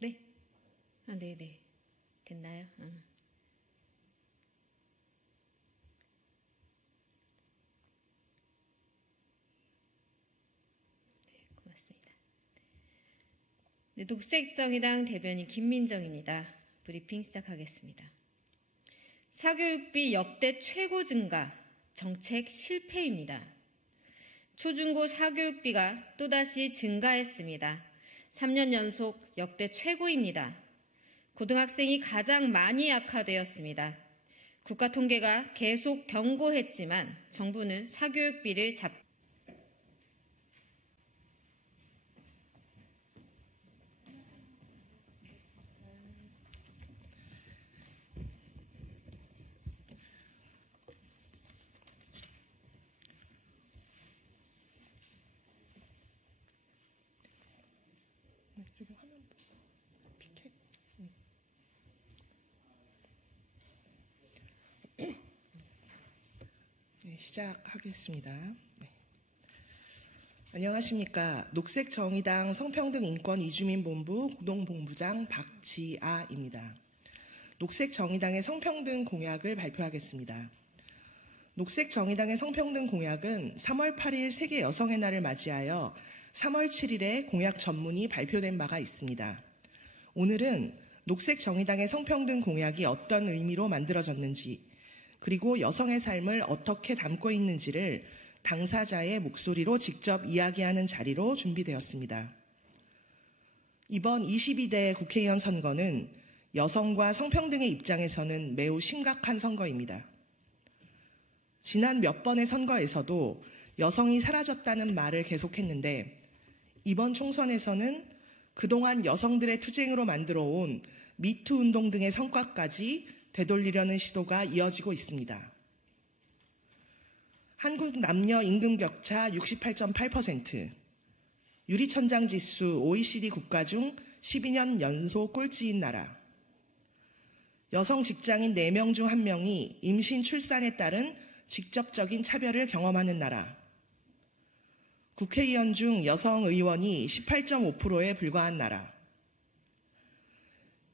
네? 네네. 됐나요? 네, 고맙습니다. 네, 녹색정의당 대변인 김민정입니다. 브리핑 시작하겠습니다. 사교육비 역대 최고 증가, 정책 실패입니다. 초중고 사교육비가 또다시 증가했습니다. 3년 연속 역대 최고입니다. 고등학생이 가장 많이 악화되었습니다. 국가통계가 계속 경고했지만 정부는 사교육비를 네, 시작하겠습니다. 네. 안녕하십니까. 녹색정의당 성평등인권 이주민본부 공동본부장 박지아입니다. 녹색정의당의 성평등 공약을 발표하겠습니다. 녹색정의당의 성평등 공약은 3월 8일 세계 여성의 날을 맞이하여 3월 7일에 공약 전문이 발표된 바가 있습니다. 오늘은 녹색정의당의 성평등 공약이 어떤 의미로 만들어졌는지, 그리고 여성의 삶을 어떻게 담고 있는지를 당사자의 목소리로 직접 이야기하는 자리로 준비되었습니다. 이번 22대 국회의원 선거는 여성과 성평등의 입장에서는 매우 심각한 선거입니다. 지난 몇 번의 선거에서도 여성이 사라졌다는 말을 계속했는데 이번 총선에서는 그동안 여성들의 투쟁으로 만들어온 미투 운동 등의 성과까지 되돌리려는 시도가 이어지고 있습니다. 한국 남녀 임금 격차 68.8%, 유리천장 지수 OECD 국가 중 12년 연속 꼴찌인 나라, 여성 직장인 4명 중 1명이 임신 출산에 따른 직접적인 차별을 경험하는 나라, 국회의원 중 여성 의원이 18.5%에 불과한 나라,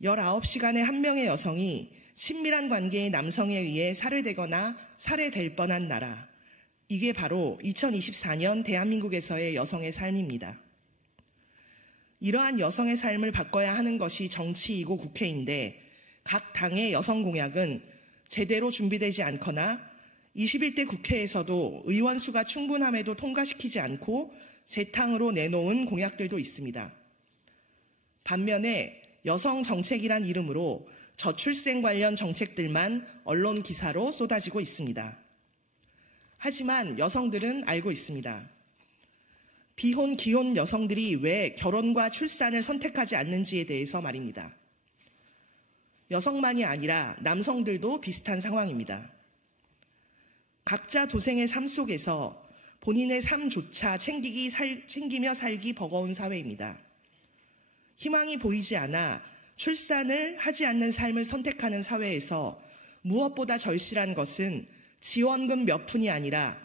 19시간에 1명의 여성이 친밀한 관계의 남성에 의해 살해되거나 살해될 뻔한 나라. 이게 바로 2024년 대한민국에서의 여성의 삶입니다. 이러한 여성의 삶을 바꿔야 하는 것이 정치이고 국회인데 각 당의 여성 공약은 제대로 준비되지 않거나 21대 국회에서도 의원 수가 충분함에도 통과시키지 않고 재탕으로 내놓은 공약들도 있습니다. 반면에 여성 정책이란 이름으로 저출생 관련 정책들만 언론 기사로 쏟아지고 있습니다. 하지만 여성들은 알고 있습니다. 비혼, 기혼 여성들이 왜 결혼과 출산을 선택하지 않는지에 대해서 말입니다. 여성만이 아니라 남성들도 비슷한 상황입니다. 각자 도생의 삶 속에서 본인의 삶조차 챙기며 살기 버거운 사회입니다. 희망이 보이지 않아 출산을 하지 않는 삶을 선택하는 사회에서 무엇보다 절실한 것은 지원금 몇 푼이 아니라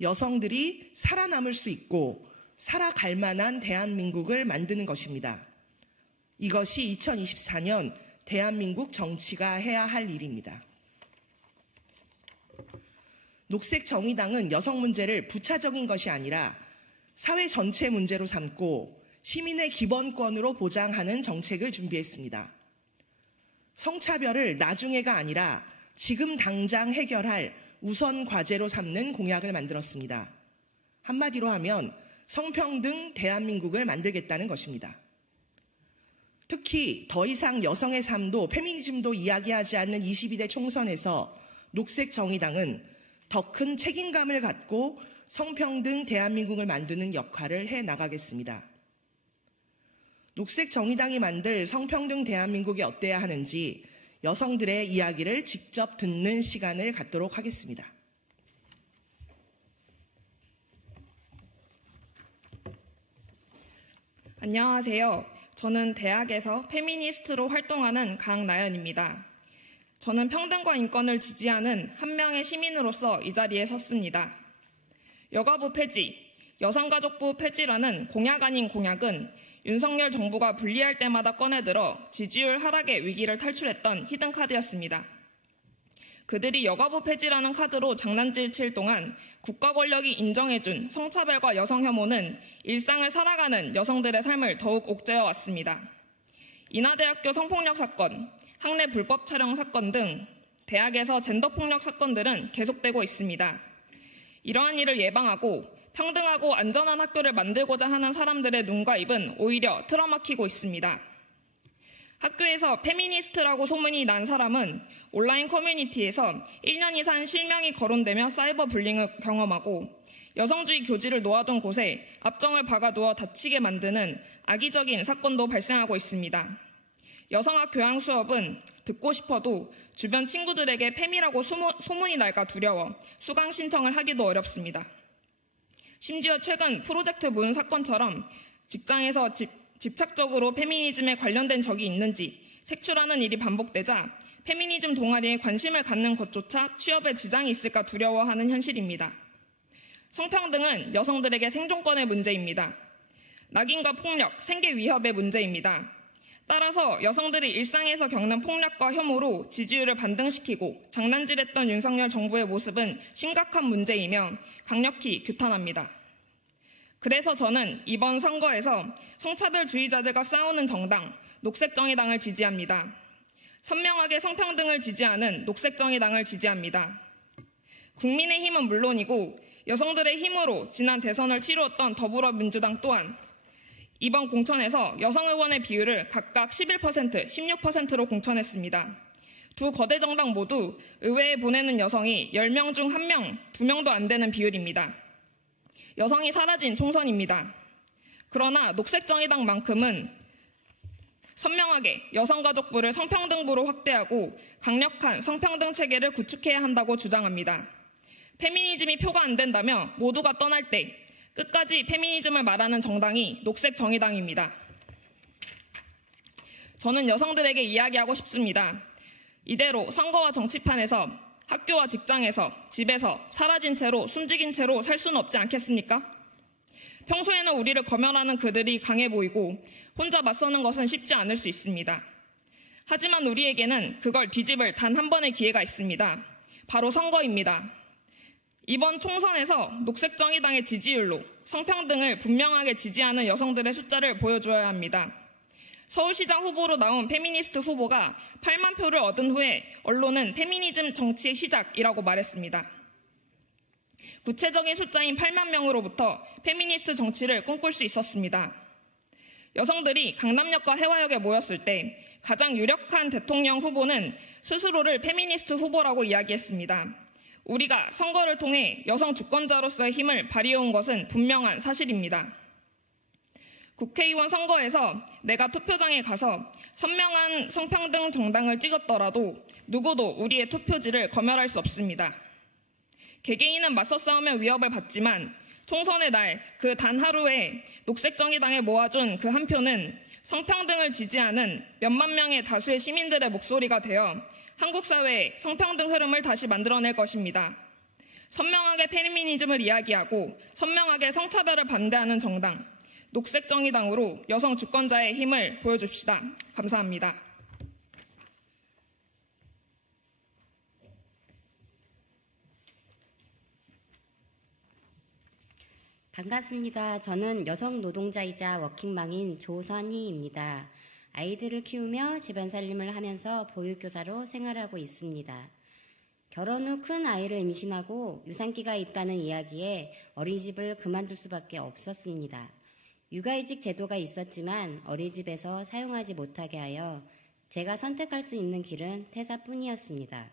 여성들이 살아남을 수 있고 살아갈 만한 대한민국을 만드는 것입니다. 이것이 2024년 대한민국 정치가 해야 할 일입니다. 녹색정의당은 여성 문제를 부차적인 것이 아니라 사회 전체 문제로 삼고 시민의 기본권으로 보장하는 정책을 준비했습니다. 성차별을 나중에가 아니라 지금 당장 해결할 우선 과제로 삼는 공약을 만들었습니다. 한마디로 하면 성평등 대한민국을 만들겠다는 것입니다. 특히 더 이상 여성의 삶도 페미니즘도 이야기하지 않는 22대 총선에서 녹색정의당은 더 큰 책임감을 갖고 성평등 대한민국을 만드는 역할을 해나가겠습니다. 녹색정의당이 만들 성평등 대한민국이 어때야 하는지 여성들의 이야기를 직접 듣는 시간을 갖도록 하겠습니다. 안녕하세요. 저는 대학에서 페미니스트로 활동하는 강나연입니다. 저는 평등과 인권을 지지하는 한 명의 시민으로서 이 자리에 섰습니다. 여가부 폐지, 여성가족부 폐지라는 공약 아닌 공약은 윤석열 정부가 불리할 때마다 꺼내들어 지지율 하락의 위기를 탈출했던 히든카드였습니다. 그들이 여가부 폐지라는 카드로 장난질 칠 동안 국가 권력이 인정해준 성차별과 여성 혐오는 일상을 살아가는 여성들의 삶을 더욱 옥죄어 왔습니다. 인하대학교 성폭력 사건, 학내 불법 촬영 사건 등 대학에서 젠더폭력 사건들은 계속되고 있습니다. 이러한 일을 예방하고 평등하고 안전한 학교를 만들고자 하는 사람들의 눈과 입은 오히려 틀어막히고 있습니다. 학교에서 페미니스트라고 소문이 난 사람은 온라인 커뮤니티에서 1년 이상 실명이 거론되며 사이버 불링을 경험하고 여성주의 교지를 놓아둔 곳에 압정을 박아두어 다치게 만드는 악의적인 사건도 발생하고 있습니다. 여성학 교양 수업은 듣고 싶어도 주변 친구들에게 페미라고 소문이 날까 두려워 수강 신청을 하기도 어렵습니다. 심지어 최근 프로젝트 문 사건처럼 직장에서 집착적으로 페미니즘에 관련된 적이 있는지 색출하는 일이 반복되자 페미니즘 동아리에 관심을 갖는 것조차 취업에 지장이 있을까 두려워하는 현실입니다. 성평등은 여성들에게 생존권의 문제입니다. 낙인과 폭력, 생계 위협의 문제입니다. 따라서 여성들이 일상에서 겪는 폭력과 혐오로 지지율을 반등시키고 장난질했던 윤석열 정부의 모습은 심각한 문제이며 강력히 규탄합니다. 그래서 저는 이번 선거에서 성차별주의자들과 싸우는 정당, 녹색정의당을 지지합니다. 선명하게 성평등을 지지하는 녹색정의당을 지지합니다. 국민의힘은 물론이고 여성들의 힘으로 지난 대선을 치루었던 더불어민주당 또한 이번 공천에서 여성 의원의 비율을 각각 11%, 16%로 공천했습니다. 두 거대 정당 모두 의회에 보내는 여성이 10명 중 1명, 2명도 안 되는 비율입니다. 여성이 사라진 총선입니다. 그러나 녹색정의당만큼은 선명하게 여성가족부를 성평등부로 확대하고 강력한 성평등 체계를 구축해야 한다고 주장합니다. 페미니즘이 표가 안 된다며 모두가 떠날 때 끝까지 페미니즘을 말하는 정당이 녹색정의당입니다. 저는 여성들에게 이야기하고 싶습니다. 이대로 선거와 정치판에서 학교와 직장에서 집에서 사라진 채로 숨죽인 채로 살 수는 없지 않겠습니까? 평소에는 우리를 검열하는 그들이 강해 보이고 혼자 맞서는 것은 쉽지 않을 수 있습니다. 하지만 우리에게는 그걸 뒤집을 단 한 번의 기회가 있습니다. 바로 선거입니다. 이번 총선에서 녹색정의당의 지지율로 성평등을 분명하게 지지하는 여성들의 숫자를 보여주어야 합니다. 서울시장 후보로 나온 페미니스트 후보가 8만 표를 얻은 후에 언론은 페미니즘 정치의 시작이라고 말했습니다. 구체적인 숫자인 8만 명으로부터 페미니스트 정치를 꿈꿀 수 있었습니다. 여성들이 강남역과 해화역에 모였을 때 가장 유력한 대통령 후보는 스스로를 페미니스트 후보라고 이야기했습니다. 우리가 선거를 통해 여성 주권자로서의 힘을 발휘해온 것은 분명한 사실입니다. 국회의원 선거에서 내가 투표장에 가서 선명한 성평등 정당을 찍었더라도 누구도 우리의 투표지를 검열할 수 없습니다. 개개인은 맞서 싸우며 위협을 받지만 총선의 날 그 단 하루에 녹색정의당에 모아준 그 한 표는 성평등을 지지하는 몇만 명의 다수의 시민들의 목소리가 되어 한국 사회의 성평등 흐름을 다시 만들어낼 것입니다. 선명하게 페미니즘을 이야기하고 선명하게 성차별을 반대하는 정당, 녹색정의당으로 여성 주권자의 힘을 보여줍시다. 감사합니다. 반갑습니다. 저는 여성 노동자이자 워킹맘인 조선희입니다. 아이들을 키우며 집안 살림을 하면서 보육교사로 생활하고 있습니다. 결혼 후 큰 아이를 임신하고 유산기가 있다는 이야기에 어린이집을 그만둘 수밖에 없었습니다. 육아휴직 제도가 있었지만 어린이집에서 사용하지 못하게 하여 제가 선택할 수 있는 길은 퇴사뿐이었습니다.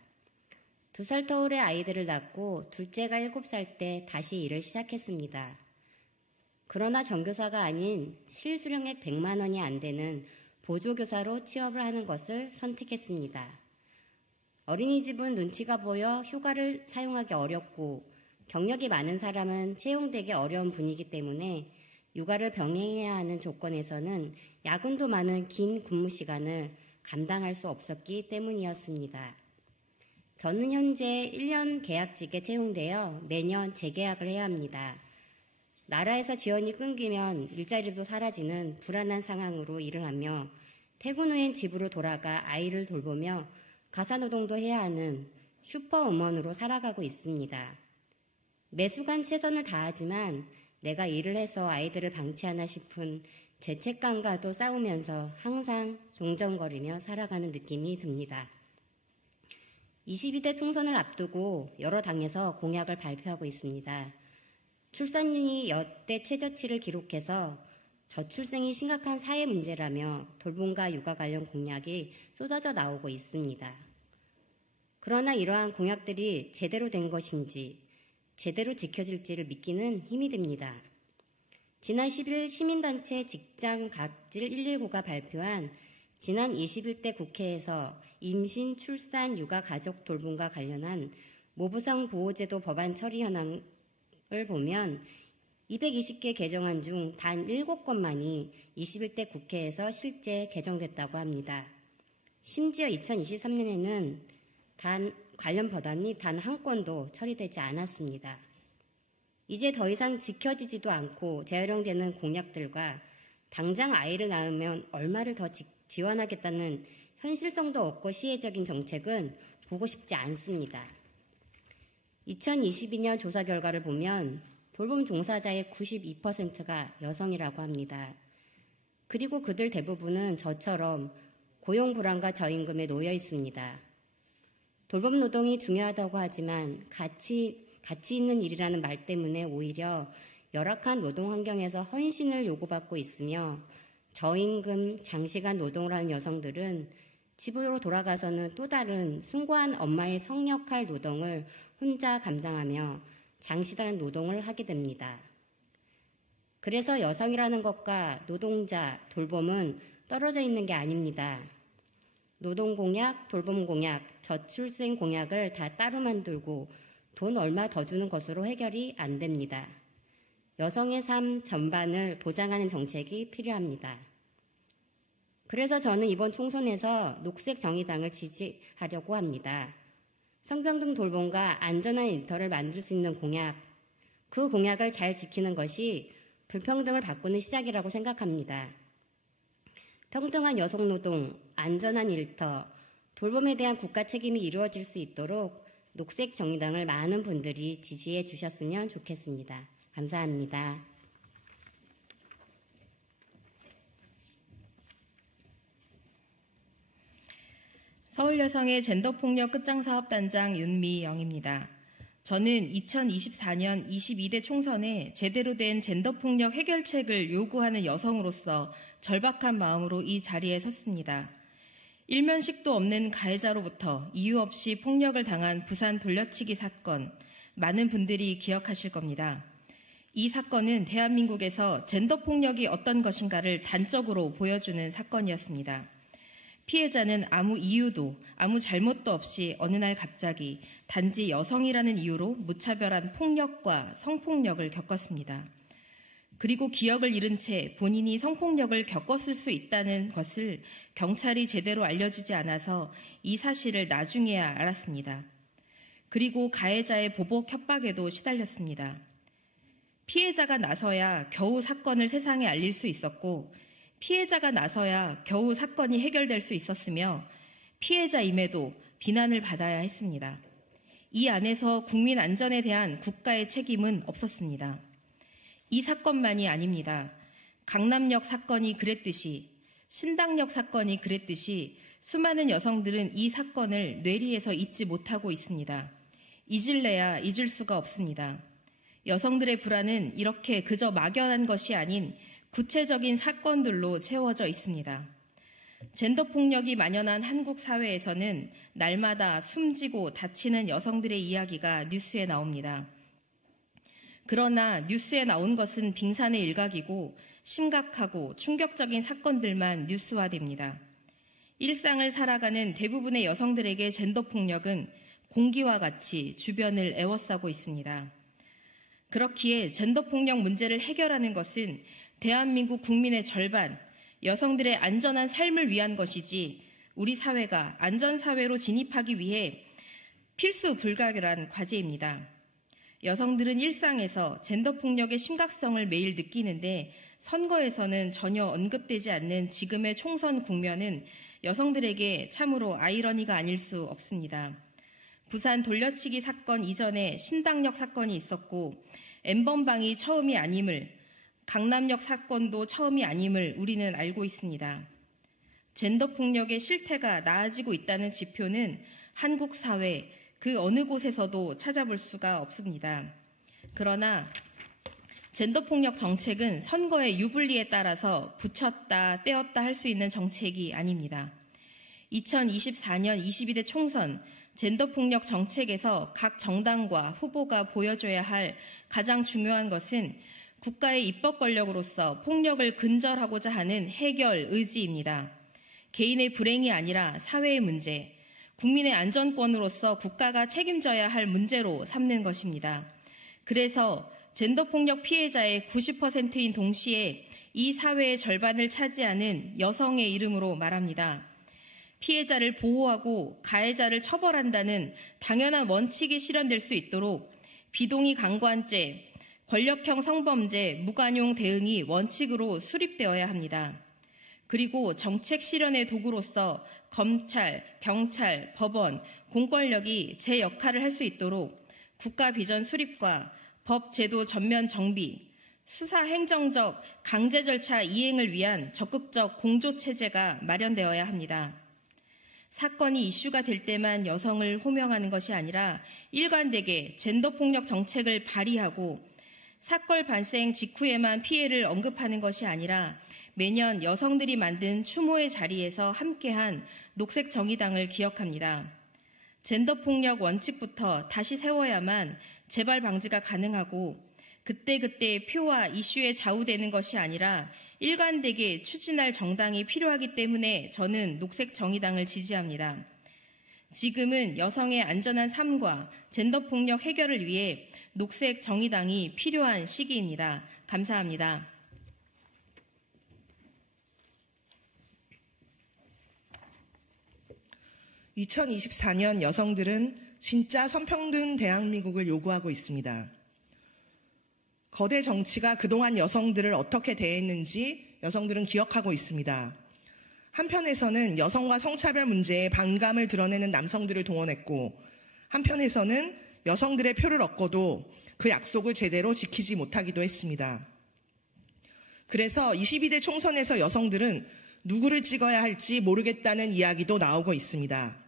2살 터울의 아이들을 낳고 둘째가 7살 때 다시 일을 시작했습니다. 그러나 정교사가 아닌 실수령액 100만 원이 안 되는 보조교사로 취업을 하는 것을 선택했습니다. 어린이집은 눈치가 보여 휴가를 사용하기 어렵고 경력이 많은 사람은 채용되기 어려운 분위기 때문에 육아를 병행해야 하는 조건에서는 야근도 많은 긴 근무 시간을 감당할 수 없었기 때문이었습니다. 저는 현재 1년 계약직에 채용되어 매년 재계약을 해야 합니다. 나라에서 지원이 끊기면 일자리도 사라지는 불안한 상황으로 일을 하며 퇴근 후엔 집으로 돌아가 아이를 돌보며 가사노동도 해야 하는 슈퍼우먼으로 살아가고 있습니다. 매수간 최선을 다하지만 내가 일을 해서 아이들을 방치하나 싶은 죄책감과도 싸우면서 항상 종전거리며 살아가는 느낌이 듭니다. 22대 총선을 앞두고 여러 당에서 공약을 발표하고 있습니다. 출산율이 역대 최저치를 기록해서 저출생이 심각한 사회 문제라며 돌봄과 육아 관련 공약이 쏟아져 나오고 있습니다. 그러나 이러한 공약들이 제대로 된 것인지 제대로 지켜질지를 믿기는 힘이 듭니다. 지난 10일 시민단체 직장 각질 119가 발표한 지난 21대 국회에서 임신, 출산, 육아, 가족 돌봄과 관련한 모부성 보호제도 법안 처리 현황을 보면 220개 개정안 중 단 7건만이 21대 국회에서 실제 개정됐다고 합니다. 심지어 2023년에는 관련 법안이 단 한 건도 처리되지 않았습니다. 이제 더 이상 지켜지지도 않고 재활용되는 공약들과 당장 아이를 낳으면 얼마를 더 지원하겠다는 현실성도 없고 시혜적인 정책은 보고 싶지 않습니다. 2022년 조사 결과를 보면 돌봄 종사자의 92%가 여성이라고 합니다. 그리고 그들 대부분은 저처럼 고용 불안과 저임금에 놓여 있습니다. 돌봄 노동이 중요하다고 하지만 가치 있는 일이라는 말 때문에 오히려 열악한 노동 환경에서 헌신을 요구받고 있으며 저임금, 장시간 노동을 하는 여성들은 집으로 돌아가서는 또 다른 숭고한 엄마의 성역할 노동을 혼자 감당하며 장시간 노동을 하게 됩니다. 그래서 여성이라는 것과 노동자, 돌봄은 떨어져 있는 게 아닙니다. 노동 공약, 돌봄 공약, 저출생 공약을 다 따로 만들고 돈 얼마 더 주는 것으로 해결이 안 됩니다. 여성의 삶 전반을 보장하는 정책이 필요합니다. 그래서 저는 이번 총선에서 녹색정의당을 지지하려고 합니다. 성평등 돌봄과 안전한 일터를 만들 수 있는 공약, 그 공약을 잘 지키는 것이 불평등을 바꾸는 시작이라고 생각합니다. 평등한 여성노동, 안전한 일터, 돌봄에 대한 국가 책임이 이루어질 수 있도록 녹색정의당을 많은 분들이 지지해 주셨으면 좋겠습니다. 감사합니다. 서울여성의 젠더폭력 끝장사업단장 윤미영입니다. 저는 2024년 22대 총선에 제대로 된 젠더폭력 해결책을 요구하는 여성으로서 절박한 마음으로 이 자리에 섰습니다. 일면식도 없는 가해자로부터 이유 없이 폭력을 당한 부산 돌려치기 사건, 많은 분들이 기억하실 겁니다. 이 사건은 대한민국에서 젠더폭력이 어떤 것인가를 단적으로 보여주는 사건이었습니다. 피해자는 아무 이유도 아무 잘못도 없이 어느 날 갑자기 단지 여성이라는 이유로 무차별한 폭력과 성폭력을 겪었습니다. 그리고 기억을 잃은 채 본인이 성폭력을 겪었을 수 있다는 것을 경찰이 제대로 알려주지 않아서 이 사실을 나중에야 알았습니다. 그리고 가해자의 보복 협박에도 시달렸습니다. 피해자가 나서야 겨우 사건을 세상에 알릴 수 있었고 피해자가 나서야 겨우 사건이 해결될 수 있었으며 피해자임에도 비난을 받아야 했습니다. 이 안에서 국민 안전에 대한 국가의 책임은 없었습니다. 이 사건만이 아닙니다. 강남역 사건이 그랬듯이 신당역 사건이 그랬듯이 수많은 여성들은 이 사건을 뇌리에서 잊지 못하고 있습니다. 잊을래야 잊을 수가 없습니다. 여성들의 불안은 이렇게 그저 막연한 것이 아닌 구체적인 사건들로 채워져 있습니다. 젠더폭력이 만연한 한국 사회에서는 날마다 숨지고 다치는 여성들의 이야기가 뉴스에 나옵니다. 그러나 뉴스에 나온 것은 빙산의 일각이고 심각하고 충격적인 사건들만 뉴스화됩니다. 일상을 살아가는 대부분의 여성들에게 젠더폭력은 공기와 같이 주변을 에워싸고 있습니다. 그렇기에 젠더폭력 문제를 해결하는 것은 대한민국 국민의 절반, 여성들의 안전한 삶을 위한 것이지 우리 사회가 안전사회로 진입하기 위해 필수 불가결한 과제입니다. 여성들은 일상에서 젠더 폭력의 심각성을 매일 느끼는데 선거에서는 전혀 언급되지 않는 지금의 총선 국면은 여성들에게 참으로 아이러니가 아닐 수 없습니다. 부산 돌려치기 사건 이전에 신당역 사건이 있었고 N번방이 처음이 아님을, 강남역 사건도 처음이 아님을 우리는 알고 있습니다. 젠더 폭력의 실태가 나아지고 있다는 지표는 한국 사회 그 어느 곳에서도 찾아볼 수가 없습니다. 그러나 젠더 폭력 정책은 선거의 유불리에 따라서 붙였다 떼었다 할 수 있는 정책이 아닙니다. 2024년 22대 총선 젠더 폭력 정책에서 각 정당과 후보가 보여줘야 할 가장 중요한 것은 국가의 입법 권력으로서 폭력을 근절하고자 하는 해결 의지입니다. 개인의 불행이 아니라 사회의 문제, 국민의 안전권으로서 국가가 책임져야 할 문제로 삼는 것입니다. 그래서 젠더 폭력 피해자의 90%인 동시에 이 사회의 절반을 차지하는 여성의 이름으로 말합니다. 피해자를 보호하고 가해자를 처벌한다는 당연한 원칙이 실현될 수 있도록 비동의 강간죄, 권력형 성범죄, 무관용 대응이 원칙으로 수립되어야 합니다. 그리고 정책 실현의 도구로서 검찰, 경찰, 법원, 공권력이 제 역할을 할 수 있도록 국가 비전 수립과 법 제도 전면 정비, 수사 행정적 강제 절차 이행을 위한 적극적 공조 체제가 마련되어야 합니다. 사건이 이슈가 될 때만 여성을 호명하는 것이 아니라 일관되게 젠더 폭력 정책을 발의하고 사건 발생 직후에만 피해를 언급하는 것이 아니라 매년 여성들이 만든 추모의 자리에서 함께한 녹색정의당을 기억합니다. 젠더 폭력 원칙부터 다시 세워야만 재발 방지가 가능하고 그때그때 표와 이슈에 좌우되는 것이 아니라 일관되게 추진할 정당이 필요하기 때문에 저는 녹색정의당을 지지합니다. 지금은 여성의 안전한 삶과 젠더 폭력 해결을 위해 녹색정의당이 필요한 시기입니다. 감사합니다. (2024년) 여성들은 진짜 성평등 대한민국을 요구하고 있습니다. 거대 정치가 그동안 여성들을 어떻게 대했는지 여성들은 기억하고 있습니다. 한편에서는 여성과 성차별 문제에 반감을 드러내는 남성들을 동원했고, 한편에서는 여성들의 표를 얻고도 그 약속을 제대로 지키지 못하기도 했습니다. 그래서 22대 총선에서 여성들은 누구를 찍어야 할지 모르겠다는 이야기도 나오고 있습니다.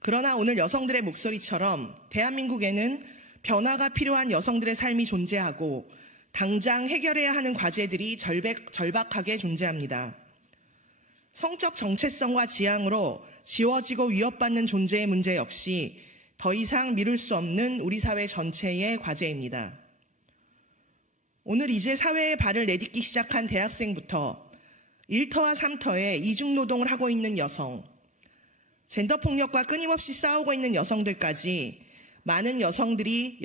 그러나 오늘 여성들의 목소리처럼 대한민국에는 변화가 필요한 여성들의 삶이 존재하고 당장 해결해야 하는 과제들이 절박하게 존재합니다. 성적 정체성과 지향으로 지워지고 위협받는 존재의 문제 역시 더 이상 미룰 수 없는 우리 사회 전체의 과제입니다. 오늘 이제 사회에 발을 내딛기 시작한 대학생부터 일터와 삼터에 이중노동을 하고 있는 여성, 젠더 폭력과 끊임없이 싸우고 있는 여성들까지 많은 여성들이